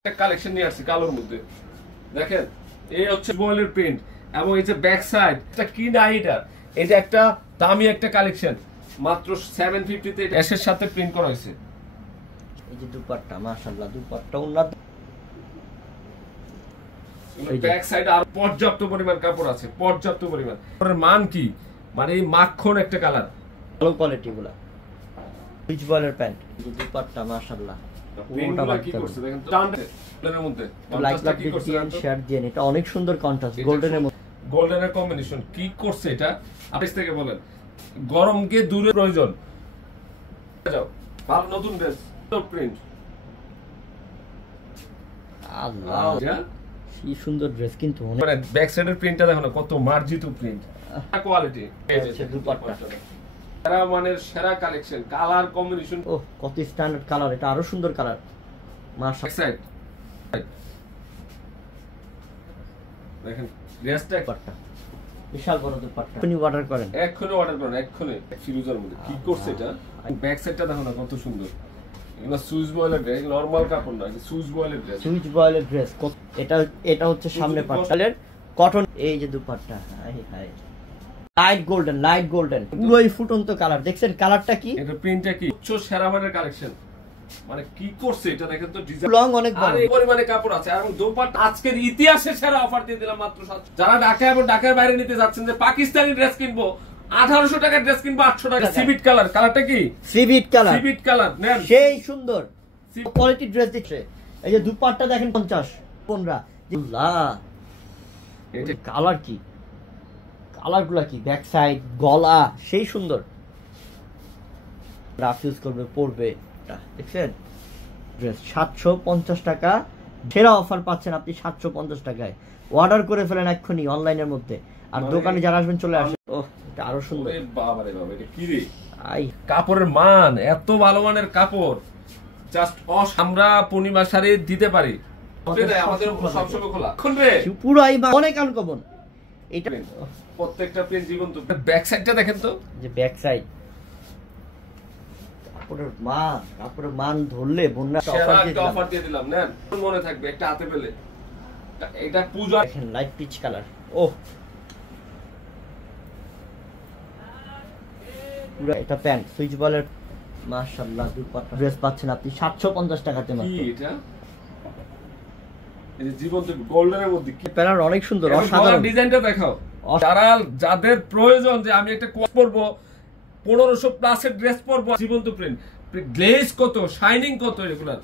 একটা কালেকশন নিয়ে আসছি কালোর মধ্যে। দেখেন এই হচ্ছে বয়েলের প্রিন্ট এবং এই যে ব্যাক সাইড এটা কি না এটা একটা দামি একটা কালেকশন, মাত্র 750 তে এর সাথে প্রিন্ট করা হয়েছে। এই যে দুপাট্টা মাশাআল্লাহ, দুপাট্টা উন্নত, ব্যাক সাইড আর পর্যাপ্ত পরিমাণ কাপড় আছে, পর্যাপ্ত পরিমাণ। কাপড়ের মান কি, মানে এই মাখন একটা কালার, ভালো কোয়ালিটি গুলা। সুইচ বয়েলের প্যান্ট, এই যে দুপাট্টা মাশাআল্লাহ, প্রিন্টগুলো কি করছে দেখেন তো, টানের মধ্যে লাইট কি করছে শেয়ার দিয়ে, এটা অনেক সুন্দর কন্ট্রাস্ট, গোল্ডেনের মধ্যে গোল্ডেনের কম্বিনেশন। কি করছে এটা আপনি থেকে বলেন। গরমকে দূরে প্রয়োজন, যাও ভালো নতুন ড্রেস প্রিন্ট। আল্লাহ কি সুন্দর ড্রেস, কিন্তু মানে ব্যাক সাইডের প্রিন্টটা দেখো না, কত মার্জিত প্রিন্ট, কোয়ালিটি। এই যে দুপাট্টা সেরা মানের সেরা কালেকশন, কালার কম্বিনেশন ও কত স্ট্যান্ডার্ড কালার, এটা আরো সুন্দর কালার মাশাআল্লাহ। দেখেন ড্রেসটা দুপাট্টা বিশাল বড় দুপাট্টা, আপনি অর্ডার করেন, এক্ষুনি অর্ডার করেন, এক্ষুনি ফিরোজার মধ্যে। কি করছে এটা, ব্যাক সাইডটা দেখো না কত সুন্দর। এগুলো সুইচ বয়েলের ড্রেস, নরমাল কাপড় না, সুইচ বয়েলের ড্রেস, সুইচ বয়েলের ড্রেস। এটা হচ্ছে সামনে পাট্টালের কটন। এই যে dupatta, high high light golden, light golden, পুরোই ফুটন্ত কালার। দেখছেন কালারটা কি, এটা প্রিন্টটা কি, উচ্চ সেরা মানের কালেকশন। মানে কি করছে এটা দেখেন তো, ডিজাইন লং অনেক বড়, এই পরিমাণে কাপড় আছে। এবং দোপাট্টা আজকের ইতিহাসে সেরা অফার দিয়ে দিলাম মাত্র 700। যারা ঢাকা এবং ঢাকার বাইরে নিতে যাচ্ছেন, যে পাকিস্তানি ড্রেস কিনবো 1800 টাকার ড্রেস কিনবো 800 টাকা। সিভিট কালার, কালারটা কি সিভিট কালার, সিভিট কালার নেন, সেই সুন্দর কোয়ালিটি ড্রেস দিচ্ছে। এই যে দুপাট্টা দেখেন 50 15। আল্লাহ এটা কালার কি, কালারগুলা কি, ব্যাক সাইড গলা সেই সুন্দর। রাফ ইউজ করবে পরবে, দেখছেন ড্রেস 750 টাকা, সেরা অফার পাচ্ছেন আপনি 750 টাকায়। অর্ডার করে ফেলেন এক্ষুনি অনলাইনের মধ্যে, আর দোকানে যারা আসবেন চলে আসেন। ও এটা আরো সুন্দর, বাবা রে বাবা, এটা কি রে, আই কাপড়ের মান এত ভালো মানের কাপড়, জাস্ট আমরা পূর্ণিমা শাড়ি দিতে পারি, আমাদের সবসময় খোলা এখন রে পুরো অনেক আনকমন। এটা প্রত্যেকটা প্রিন্ট জীবন্ত। ব্যাক সাইডটা দেখেন তো, যে ব্যাক সাইড কাপড়ের মান ধরলে বন্যা অফার দিয়ে দিলাম, নেন মনে থাকবে একটা হাতে পেলে। এটা পূজা, দেখেন লাইট পিচ কালার। ও পুরো এটা প্যান্ট সুইচ বলের মাশাআল্লাহ, দুপাট্টা ড্রেস পাচ্ছেন আপনি 750 টাকাতে মাত্র। কি এটা, এই যে জীবন্ত গোল্ডেনের মধ্যে কি প্যাটার্ন অনেক সুন্দর, অসাধারণ। ডিজাইনটা দেখাও, যাদের প্রয়োজন যে আমি একটা কোট পরবো 1500 প্লাসের ড্রেস পরবো, জীবন্ত প্রিন্ট, গ্লেজ কত, শাইনিং কত, এগুলার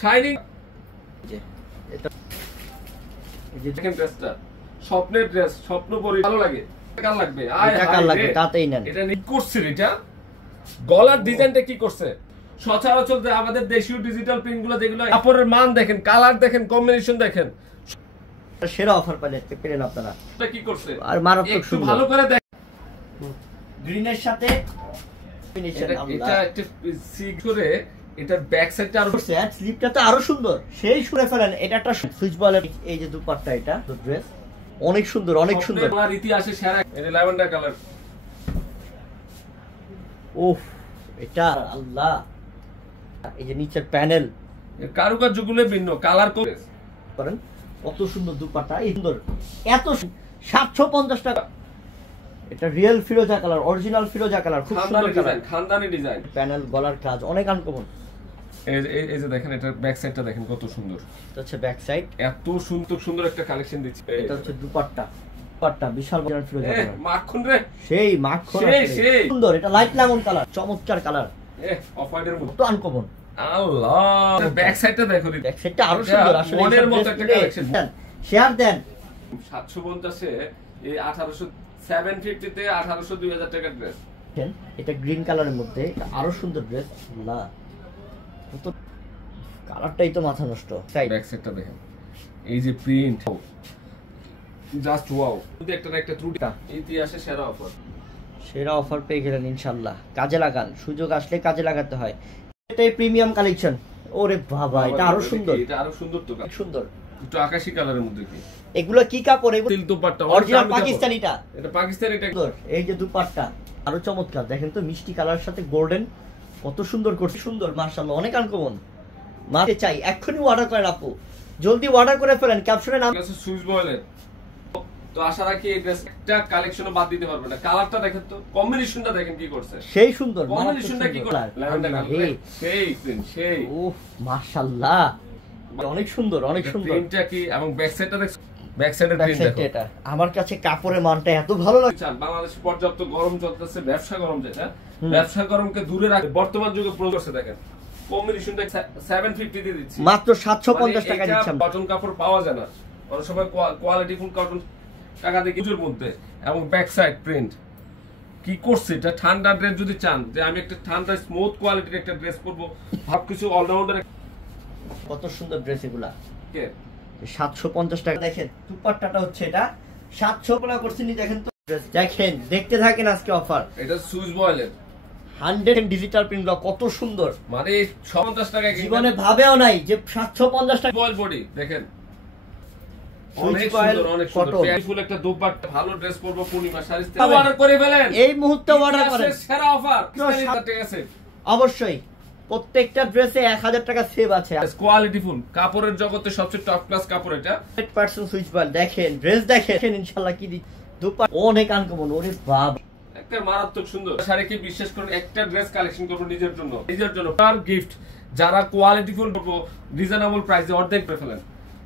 শাইনিং। এটা এই যে দেখেন ড্রেসটা, স্বপ্নের ড্রেস, স্বপ্ন পরি ভালো লাগে, টাকা লাগবে, টাকা লাগবে তাতেই নেন। এটা কি করছে, এটা গলার ডিজাইনটা কি করছে। সচরাচর আমাদের দেশীয় ডিজিটাল প্রিন্ট গুলো যেগুলো, কাপড়ের মান দেখেন, কালার দেখেন, কম্বিনেশন দেখেন, সেরা অফার পেলেন আপনারা। এটা কি করছে, আর মারাত্মক সুন্দর, ভালো করে দেখ, গ্রিনের সাথে এটা একটা সি করে, এটার ব্যাক সাইডটা আরো স্লিপটা তো আরো সুন্দর, সেই শুনে ফেলেন। এটা একটা সুইচ বলের, এই যে দুপাট্টা, এটা ড্রেস অনেক সুন্দর, অনেক সুন্দর। আমার ইতিহাসে সেরা, এটা ল্যাভেন্ডার কালার। ওফ এটা আল্লাহ, এই যে নিচের প্যানেল, এর কারুকার্যগুলো ভিন্ন, কালার করেন কত সুন্দর দুপাট্টা, এই সুন্দর, এত 750 টাকা। এটা রিয়েল ফিরোজা কালার, অরিজিনাল ফিরোজা কালার, খুব সুন্দর কালার, খানদানি ডিজাইন, প্যানেল গলার কাজ অনেক আনকমন। এই যে দেখেন, এটা ব্যাক সাইডটা দেখেন কত সুন্দর, এটা হচ্ছে ব্যাক সাইড, এত সুন্দর সুন্দর একটা কালেকশন দিচ্ছে। এটা হচ্ছে দুপাট্টা, দুপাট্টা বিশাল বড় ফিরোজা কালার, মাখন রে, সেই মাখন, সেই সুন্দর। এটা লাইট লেমন কালার, চমৎকার কালার, অফ হোয়াইটের মতো, তো আনকমন। আল্লাহ, ব্যাক সাইডটা দেখো, ব্যাক সাইডটা আরো সুন্দর, আসলে মনের মতো একটা কালেকশন। শেয়ার দেন 750 এ এই 750 তে 1800 2000 টাকার ড্রেস। এটা গ্রিন কালারের মধ্যে, এটা আরো সুন্দর ড্রেস। আল্লাহ তো কালারটাই তো মাথা নষ্ট। ব্যাক সাইডটা দেখেন, এই যে প্রিন্ট, জাস্ট ওয়াও। যদি একটা না একটা ত্রুটি, ইতিহাসে সেরা অফার, সেরা অফার পেয়ে গেলেন ইনশাআল্লাহ। কাজে লাগান, সুযোগ আসলে কাজে লাগাতে হয়। এটাই প্রিমিয়াম কালেকশন। ওরে বাবা, এটা আরো সুন্দর, এটা আরো সুন্দর, তো সুন্দর, একটু আকাশী কালারের মধ্যে। কি এগুলো কি কাপড়, এগুলো সিল্ক দুপাট্টা, অরিজিনাল পাকিস্তানিটা, এটা পাকিস্তানিটা। এই যে দুপাট্টা আরো চমৎকার, দেখেন তো মিষ্টি কালারের সাথে গোল্ডেন, কত সুন্দর করছে, সুন্দর মাশাআল্লাহ, অনেক আনকমন। মাকে চাই, এক্ষুনি অর্ডার করেন আপু, জলদি অর্ডার করে ফেলেন। ক্যাপশনে নাম সুইচ বয়েলের। তো আশা রাখি এই ড্রেসটা কালেকশনে বাদ দিতে পারবে না। কালারটা দেখেন তো, কম্বিনেশনটা দেখেন কি করছে, সেই সুন্দর, কম্বিনেশনটা কি করছে, ল্যাভেন্ডার কালার, সেই প্রিন্ট, সেই উফ মাশাআল্লাহ, অনেক সুন্দর, অনেক সুন্দর প্রিন্টটা কি, এবং ব্যাক সাইডটা দেখো, ব্যাক সাইডের প্রিন্ট দেখো। এটা আমার কাছে কাপড়ের মানটা এত ভালো লাগে। বাংলাদেশে পর্যাপ্ত গরম চলতেছে, ব্যবসা গরম, যেটা ব্যবসা গরমকে দূরে রাখে বর্তমান যুগে প্রয়োগ করছে। দেখেন কম্বিনেশনটা 750 দিয়ে দিচ্ছি, মাত্র 750 টাকা দিচ্ছি। কটন কাপড় পাওয়া যায় না অনেক সময়, কোয়ালিটি ফুল কটন টাকা দিয়ে কিছুর মধ্যে, এবং ব্যাক সাইড প্রিন্ট কি করছে। এটা ঠান্ডা ড্রেস যদি চান যে আমি একটা ঠান্ডা স্মুথ কোয়ালিটির একটা ড্রেস পরবো, ভাব কিছু অলরাউন্ডার। কত সুন্দর ড্রেস এগুলা, কে 750 টাকা। দেখেন দুপাট্টাটা হচ্ছে এটা 700 বলা করছিনি, দেখেন তো দেখেন, দেখতে থাকেন আজকে অফার। এটা সুইচ বয়েলের 100 ডিজিটাল প্রিন্ট গুলো কত সুন্দর, মানে 50 টাকা জীবনে ভাবেও নাই যে 750 টাকা। বয়েল বডি দেখেন, অনেক সুন্দর, অনেক সুন্দর পেয়ারফুল একটা দুপাট্টা, ভালো ড্রেস পরবো পূর্ণিমা শাড়িতে। অর্ডার করে ফেলেন এই মুহূর্তে, অর্ডার করেন, সেরা অফার। ঠিক আছে, অবশ্যই প্রত্যেকটা ড্রেসে 1000 টাকা সেভ আছে। কোয়ালিটি ফুল কাপড়ের জগতে সবচেয়ে টপ ক্লাস কাপড় এটা। 100% সুইচ বয়েল। দেখেন ড্রেস, দেখেন ইনশাআল্লাহ কি দি দুপাট্টা অনেক আনকমন। ওরে বাবা, একটা মারাত্মক সুন্দর শাড়িকে বিশ্বাস করুন, একটা ড্রেস কালেকশন করবো নিজের জন্য, নিজের জন্য আর গিফট। যারা কোয়ালিটি ফুল করবো রিজনেবল প্রাইসে অর্ধেক করে ফেলেন,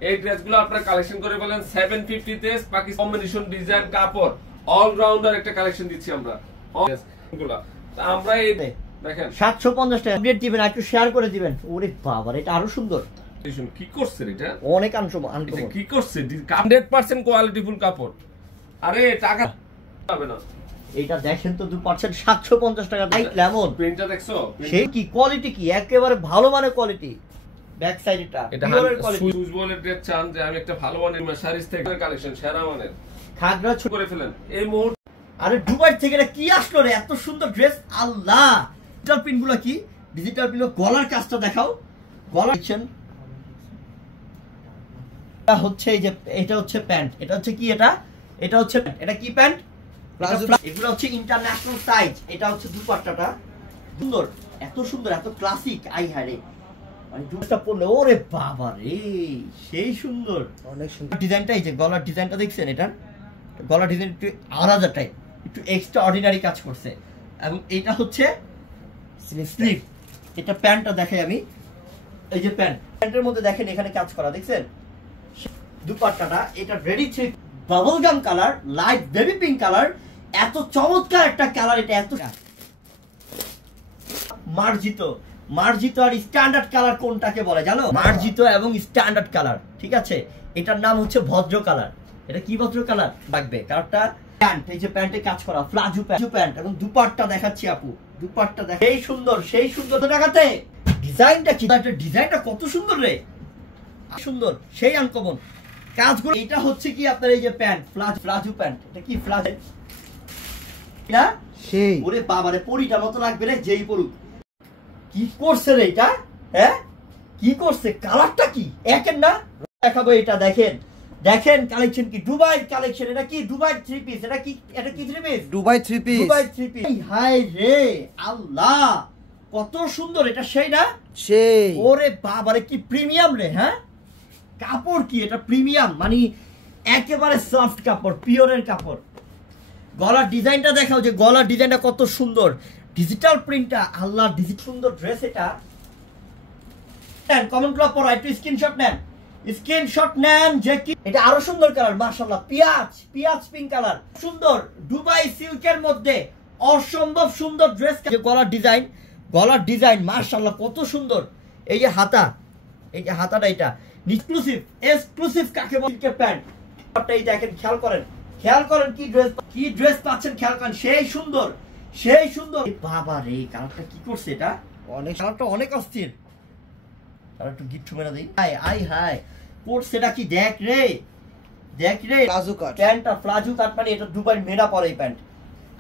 এই ড্রেসগুলো আপনারা কালেকশন করে ফেলেন 750 তে। পাকিস্তান কম্বিনেশন ডিজাইন কাপড় অলরাউন্ডার একটা কালেকশন দিচ্ছি আমরা। আমরা এই দেখেন 750 টাকা আপডেট দিবেন, একটু শেয়ার করে দিবেন। ওরে বাবা, এটা আরো সুন্দর। কি করছে এটা, অনেক আনকমন, কি করছে 100% কোয়ালিটি ফুল কাপড়। আরে টাকা পাবে না। এটা দেখেন তো 2% 750 টাকা। লাইট লেমন প্রিন্টটা দেখছো, সেই কি কোয়ালিটি, কি একেবারে ভালো মানের কোয়ালিটি। ব্যাক সাইড এটা পিওরের কোয়ালিটি। সুইচ বলের ড্রেস চান যে আমি একটা ভালো মানের শাড়িজ থেকে কালেকশন সেরা মানের, খাগড়া ছোট করে ফেলেন এই মুহূর্তে। আরে দুবাই থেকে এটা কি আসলো রে, এত সুন্দর ড্রেস। আল্লাহ, ডিজিটাল প্রিন্ট গুলো কি, ডিজিটাল প্রিন্ট। গলার কাজটা দেখাও, গলা দেখছেন, এটা হচ্ছে এই যে, এটা হচ্ছে প্যান্ট, এটা হচ্ছে কি, এটা হচ্ছে প্যান্ট, এটা কি প্যান্ট, এগুলো হচ্ছে ইন্টারন্যাশনাল সাইজ। এটা হচ্ছে দুপাট্টাটা সুন্দর, এত সুন্দর, এত ক্লাসিক। আই হারে, মানে ড্রেসটা পরলে ওরে বাবা রে, সেই সুন্দর, অনেক সুন্দর ডিজাইনটা। এই যে গলার ডিজাইনটা দেখছেন, এটার গলার ডিজাইন একটু আলাদা টাইপ, একটু এক্সট্রা অর্ডিনারি কাজ করছে। এবং এটা হচ্ছে স্লিভ। এটা প্যান্টটা দেখাই আমি, এই যে প্যান্টের মধ্যে দেখেন এখানে কাজ করা, দেখছেন দুপাট্টাটা। এটা ready three bubble gum colour, light baby pink colour, এত চমৎকার একটা কালার। এটা এত মার্জিত, মার্জিত আর স্ট্যান্ডার্ড কালার কোনটাকে বলে জানো? মার্জিত এবং স্ট্যান্ডার্ড কালার, ঠিক আছে। এটার নাম হচ্ছে ভদ্র কালার। এটা কি ভদ্র কালার লাগবে? কালারটা প্যান্ট, এই যে প্যান্টে কাজ করা প্লাজো প্যান্ট, এবং দুপাট্টা দেখাচ্ছি আপু, দুপাট্টা দেখ, সেই সুন্দর, সেই সুন্দর। দেখাতে ডিজাইনটা কি, ডিজাইনটা কত সুন্দর রে, সুন্দর, সেই আনকমন কাজগুলো। এটা হচ্ছে কি আপনার এই যে প্যান্ট, প্লাজো প্যান্ট। এটা কি প্লাজো না? সেই ওরে বাবারে, পরিটা মতো লাগবে রে যেই পড়ুক। কি করছে রে এটা, হ্যাঁ কি করছে, কালারটা কি একের না। দেখাবো এটা, দেখেন দেখেন কালেকশন কি, দুবাই কালেকশন। এটা কি দুবাই থ্রি পিস, এটা কি, এটা কি three piece, Dubai three piece, Dubai three piece. হাই রে আল্লাহ, কত সুন্দর এটা, সেই না, সেই ওরে বাবারে, কি প্রিমিয়াম রে। হ্যাঁ কাপড় কি এটা, প্রিমিয়াম, মানে একেবারে সফট কাপড়, পিওরের কাপড়। গলার ডিজাইনটা দেখাও, যে গলার ডিজাইনটা কত সুন্দর, ডিজিটাল প্রিন্টটা। আল্লাহ, ডিজিটাল সুন্দর ড্রেস এটা। কমেন্ট গুলো পড়ো, একটু স্ক্রিনশট নেন, স্ক্রিনশট নেন যে কি। এটা আরো সুন্দর কালার, মাশাআল্লাহ, পিয়াজ পিঙ্ক কালার, সুন্দর দুবাই সিল্কের মধ্যে অসম্ভব সুন্দর ড্রেস। গলার ডিজাইন মাশাআল্লাহ কত সুন্দর। এই যে হাতা, এই যে হাতাটা, এটা এক্সক্লুসিভ কাকে বলে, সিল্কের প্যান্ট। এই দেখেন, খেয়াল করেন কি ড্রেস পাচ্ছেন, খেয়াল করেন, সেই সুন্দর, সেই সুন্দর। বাবা রে, কালারটা কি করছে এটা, অনেক, কালারটা অনেক অস্থির। আর একটু গিফট মেরা দেই, হাই হাই করছে এটা কি, দেখ রে প্লাজো কাট, প্যান্টটা প্লাজো কাট, মানে এটা দুবাই মেরা পরে এই প্যান্ট।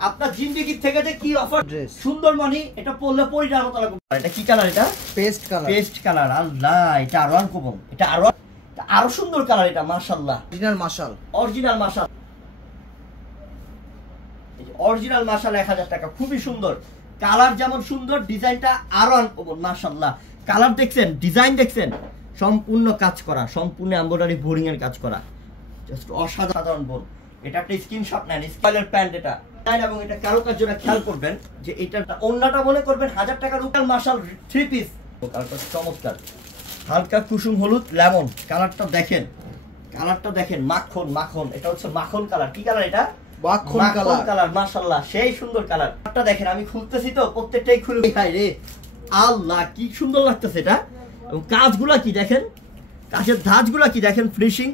আপনার জিন্দেগি থেকে যে কি অফার, সুন্দর, মানে এটা পরলে পরিটার মতো লাগবে। এটা কি কালার, এটা পেস্ট কালার। আল্লাহ, এটা আরো আনকমন, এটা আরো সুন্দর কালার। এটা মাশাআল্লাহ, অরিজিনাল মাশাল 1000 টাকা, খুবই সুন্দর কালার, যেমন সুন্দর ডিজাইনটা আরো আনকমন মাশাআল্লাহ। কালার দেখছেন, ডিজাইন দেখছেন, সম্পূর্ণ কাজ করা, সম্পূর্ণ এমব্রয়ডারি বোরিং এর কাজ করা, জাস্ট অসাধারণ বোন। এটা একটা স্ক্রিনশট নেন, স্টাইলের প্যান্ট এটা। এবং এটা কারুকার্যটা খেয়াল করবেন যে এটা ওন্নাটা মনে করবেন 1000 টাকার উপর মার্শাল 3 পিস। কালারটা চমৎকার, হালকা কুসুম হলুদ লেমন কালারটা দেখেন, কালারটা দেখেন, মাখন মাখন, এটা হচ্ছে মাখন কালার। কি কালার এটা? মাখন কালার। মাশাআল্লাহ সেই সুন্দর কালার। কালারটা দেখেন, আমি খুলতেছি তো প্রত্যেকটাই খুলে হাই রে আল্লাহ কি সুন্দর লাগতেছে এটা। এবং কাজগুলা কি দেখেন, কাজের ধাঁচগুলা কি দেখেন, ফিনিশিং,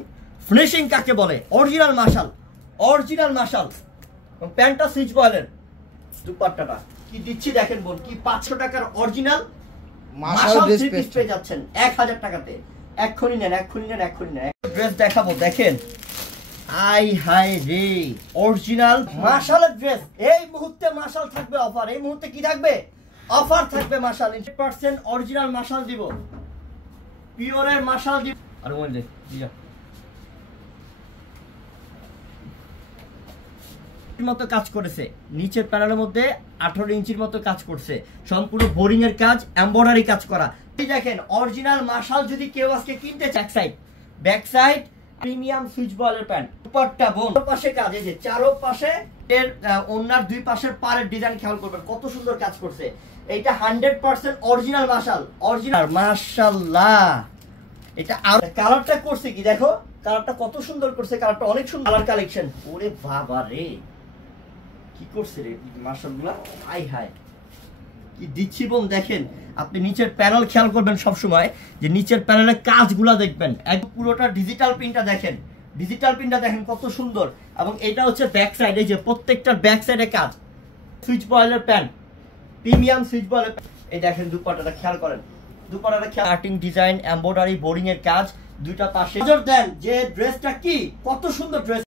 ফিনিশিং কাকে বলে, অরিজিনাল মাশাল, অরিজিনাল মাশাল। এবং প্যান্টটা সুইচ বয়েলের, দুপাট্টাটা কি দিচ্ছি দেখেন বোন, কি 500 টাকার অরিজিনাল মাশাল ড্রেস পেয়ে যাচ্ছেন 1000 টাকাতে। এক্ষুনি নেন, এক্ষুনি নেন, এক্ষুনি নেন। ড্রেস দেখাবো দেখেন, আই হাই রে অরিজিনাল মাশালের ড্রেস। এই মুহূর্তে মাশাল থাকবে অফার, এই মুহূর্তে কি থাকবে? অফার থাকবে মাশাল, 100% অরিজিনাল মাশাল দিব, পিওরের মাশাল দিব। আর ওই যে দিয়া মতো কাজ করেছে, নিচের প্যানেলের মধ্যে 18 ইঞ্চির মতো কাজ করছে, সম্পূর্ণ বোরিং এর কাজ, এমব্রয়ডারি কাজ করা। এই দেখেন অরিজিনাল মাশাল যদি কেউ আজকে কিনতে চায়, ব্যাক সাইড প্রিমিয়াম সুইচ বয়েলের প্যান্ট, দুপাট্টা বোন, পাশে কাজ, এই যে চারো পাশে এর ওন্নার দুই পাশের পাড়ের ডিজাইন খেয়াল করবেন কত সুন্দর কাজ করছে। এইটা 100% অরিজিনাল মাশাল, অরিজিনাল মাশাআল্লাহ। এটা আর কালারটা করছে কি দেখো, কালারটা কত সুন্দর করছে, কালারটা অনেক সুন্দর কালার কালেকশন। ওরে বাবা রে কি করছে রে মাশাআল্লাহ, হাই হাই কি দিচ্ছি বোন। দেখেন আপনি নিচের প্যানেল খেয়াল করবেন সব সময়, যে নিচের প্যানেলের কাজগুলা দেখবেন, একদম পুরোটা ডিজিটাল প্রিন্টটা দেখেন, ডিজিটাল প্রিন্টটা দেখেন কত সুন্দর। এবং এটা হচ্ছে ব্যাক সাইড, এই যে প্রত্যেকটার ব্যাক সাইডে কাজ, সুইচ বয়েলের প্যান্ট, প্রিমিয়াম সুইচ বয়েলের। এই দেখেন দুপাট্টাটা খেয়াল করেন, দুপাট্টাটা খেয়াল, কাটিং ডিজাইন, এমব্রয়ডারি, বোরিং এর কাজ, দুইটা পাশে নজর দেন যে ড্রেসটা কি কত সুন্দর ড্রেস।